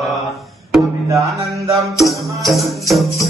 అయ్యప్ప అమితానందం. పరమానందం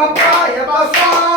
I'm a fire, I'm a fire.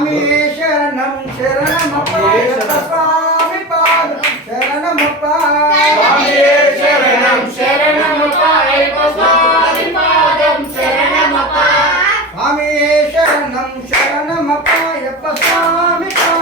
స్వామి శరణం శరణమపాయప్ప స్వామి. పాదం శరణమప్ప స్వామియే శరణం శరణమప్ప స్వామి. శరణం శరణమపాయప్ప స్వామి. పాదం